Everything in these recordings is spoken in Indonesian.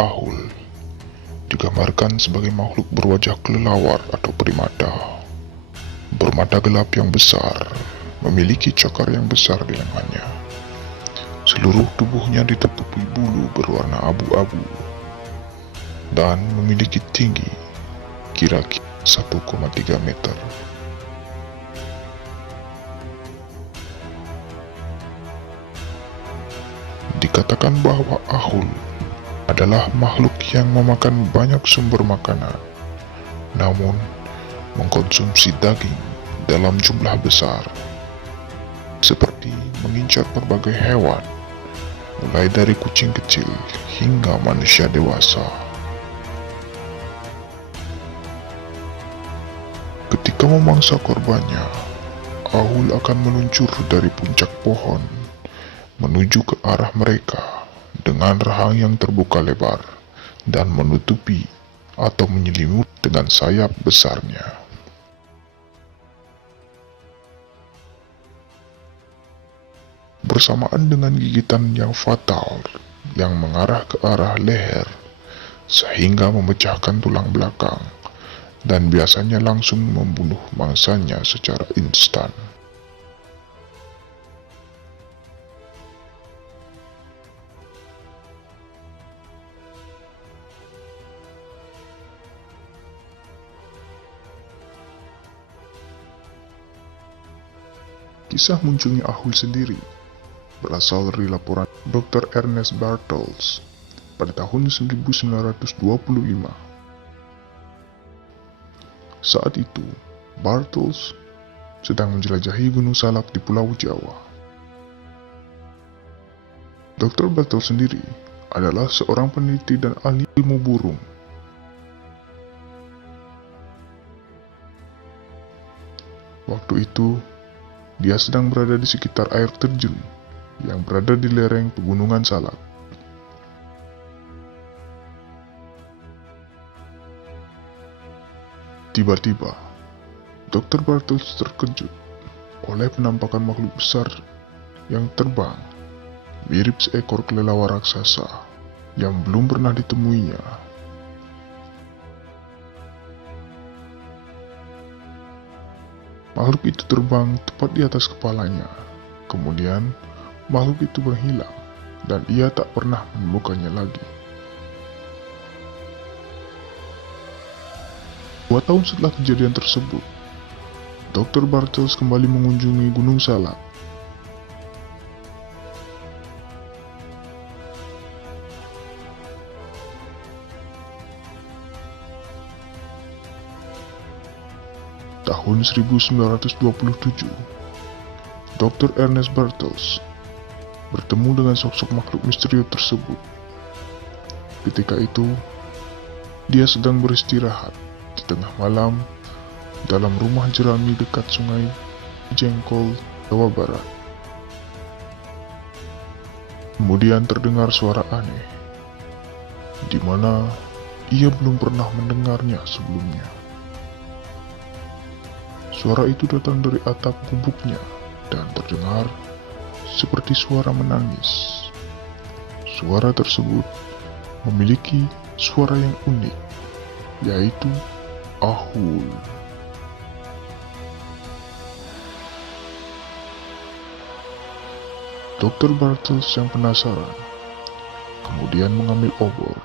Ahul digambarkan sebagai makhluk berwajah kelelawar atau primata, bermata gelap yang besar, memiliki cakar yang besar di lengannya. Seluruh tubuhnya ditutupi bulu berwarna abu-abu dan memiliki tinggi kira-kira 1,3 meter. Dikatakan bahwa Ahul adalah makhluk yang memakan banyak sumber makanan, namun mengkonsumsi daging dalam jumlah besar, seperti mengincar berbagai hewan, mulai dari kucing kecil hingga manusia dewasa. Ketika memangsa korbannya, Ahul akan meluncur dari puncak pohon menuju ke arah mereka dengan rahang yang terbuka lebar dan menutupi atau menyelimut dengan sayap besarnya. Bersamaan dengan gigitan yang fatal yang mengarah ke arah leher sehingga memecahkan tulang belakang dan biasanya langsung membunuh mangsanya secara instan. Kisah munculnya Ahul sendiri berasal dari laporan Dr. Ernest Bartels pada tahun 1925. Saat itu, Bartels sedang menjelajahi Gunung Salak di Pulau Jawa. Dr. Bartels sendiri adalah seorang peneliti dan ahli ilmu burung. Waktu itu, dia sedang berada di sekitar air terjun yang berada di lereng Pegunungan Salak. Tiba-tiba, Dr. Bartels terkejut oleh penampakan makhluk besar yang terbang, mirip seekor kelelawar raksasa yang belum pernah ditemuinya. Makhluk itu terbang tepat di atas kepalanya. Kemudian, makhluk itu menghilang dan ia tak pernah menemukannya lagi. 2 tahun setelah kejadian tersebut, Dr. Bartels kembali mengunjungi Gunung Salak. Tahun 1927, Dr. Ernest Bartels bertemu dengan sosok makhluk misterius tersebut. Ketika itu, dia sedang beristirahat di tengah malam dalam rumah jerami dekat Sungai Jengkol, Jawa Barat. Kemudian terdengar suara aneh, di mana ia belum pernah mendengarnya sebelumnya. Suara itu datang dari atap gubuknya dan terdengar seperti suara menangis. Suara tersebut memiliki suara yang unik, yaitu Ahul. Dr. Bartels yang penasaran kemudian mengambil obor,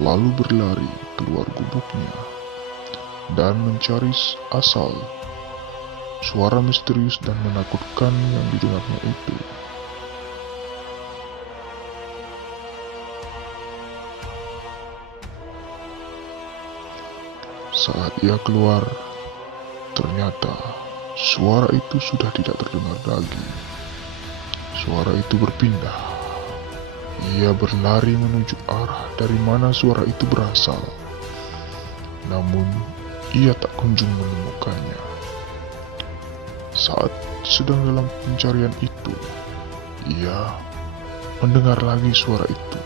lalu berlari keluar gubuknya dan mencari asal suara misterius dan menakutkan yang didengarnya itu. Saat ia keluar, ternyata suara itu sudah tidak terdengar lagi. Suara itu berpindah. Ia berlari menuju arah dari mana suara itu berasal. Namun, ia tak kunjung menemukannya. Saat sedang dalam pencarian itu, ia mendengar lagi suara itu.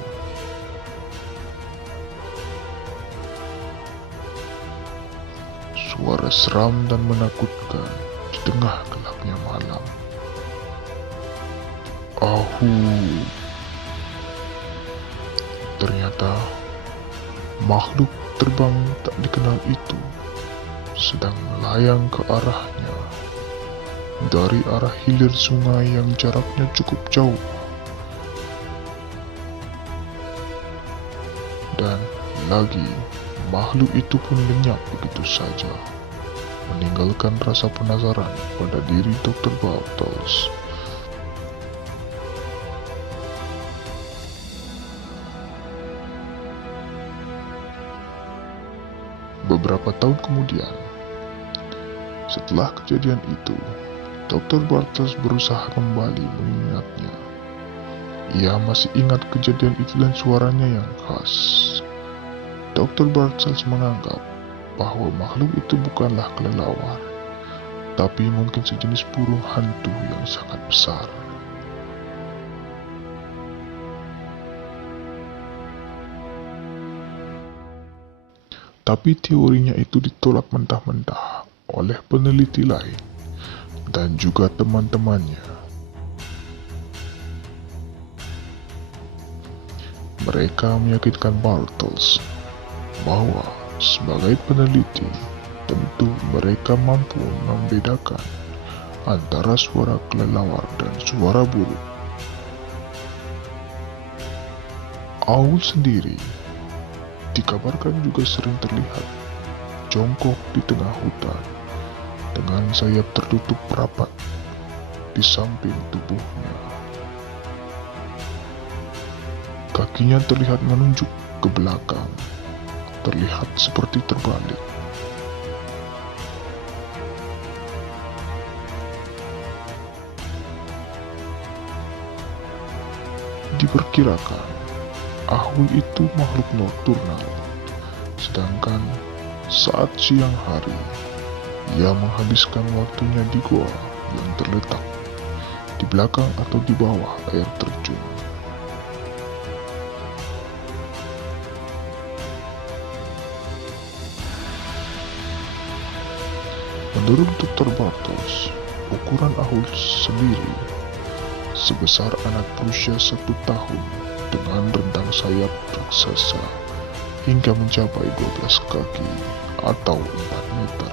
Suara seram dan menakutkan di tengah gelapnya malam. Ahul. Ternyata makhluk terbang tak dikenal itu sedang melayang ke arahnya dari arah hilir sungai yang jaraknya cukup jauh. Dan lagi, makhluk itu pun lenyap begitu saja, meninggalkan rasa penasaran pada diri Dr. Bartels. Beberapa tahun kemudian, setelah kejadian itu, Dr. Bartels berusaha kembali mengingatnya. Ia masih ingat kejadian itu dan suaranya yang khas. Dr. Bartels menganggap bahwa makhluk itu bukanlah kelelawar, tapi mungkin sejenis burung hantu yang sangat besar. Tapi teorinya itu ditolak mentah-mentah oleh peneliti lain dan juga teman-temannya. Mereka meyakinkan Bartels bahwa sebagai peneliti, tentu mereka mampu membedakan antara suara kelelawar dan suara burung. Aul sendiri dikabarkan juga sering terlihat jongkok di tengah hutan dengan sayap tertutup rapat di samping tubuhnya. Kakinya terlihat menunjuk ke belakang, terlihat seperti terbalik. Diperkirakan, Aul itu makhluk nokturnal, sedangkan saat siang hari, ia menghabiskan waktunya di goa yang terletak di belakang atau di bawah air terjun. Menurut Dr. Bartels, ukuran Aul sendiri sebesar anak berusia 1 tahun dengan rentang sayap raksasa hingga mencapai 12 kaki atau 4 meter.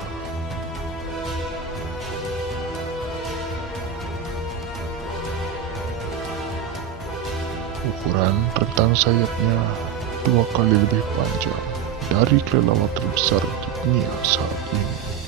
Ukuran rentang sayapnya 2 kali lebih panjang dari kelelawar terbesar di dunia saat ini.